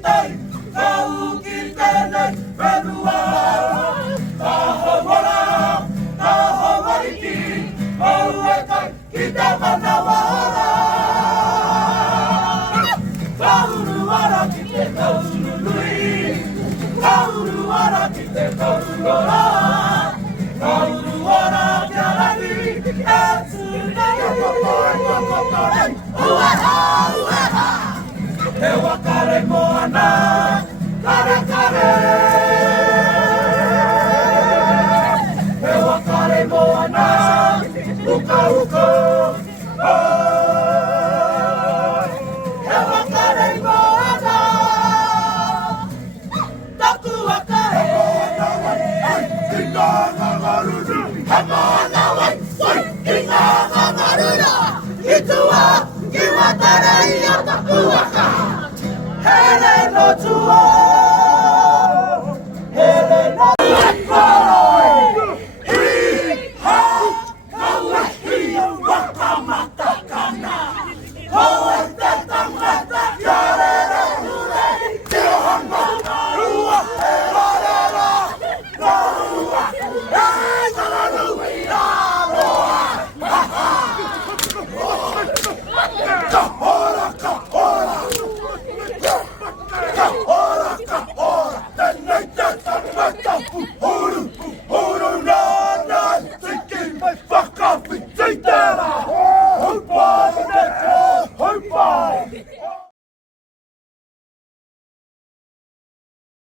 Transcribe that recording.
kita kau kita nai berdua tahawara tahawariki kau akan kita manawara kau luara kita kau sulului kau luara kita kau luara kau luara jalani Ewa kare moana, kare kare. Ewa kare moana, uka uka. Ewa kare moana, taku wakare. Inga ngamaruru, hamana wai, inga ngamaruru. Itua, iwatara iya taku waka. Hele no tuo, hele no tuo. Iha, kawa hiyo waka matakana. Koe te tangata yarera nure. Tihanga, rua, harera, rua. Eizalaru, raroa, haha. Kahora, kahora. Kahora, kahora, tenete tamata, uhuru, uhuru, nana, thinking, fuck off, we take that out. Hoop on, hoop on.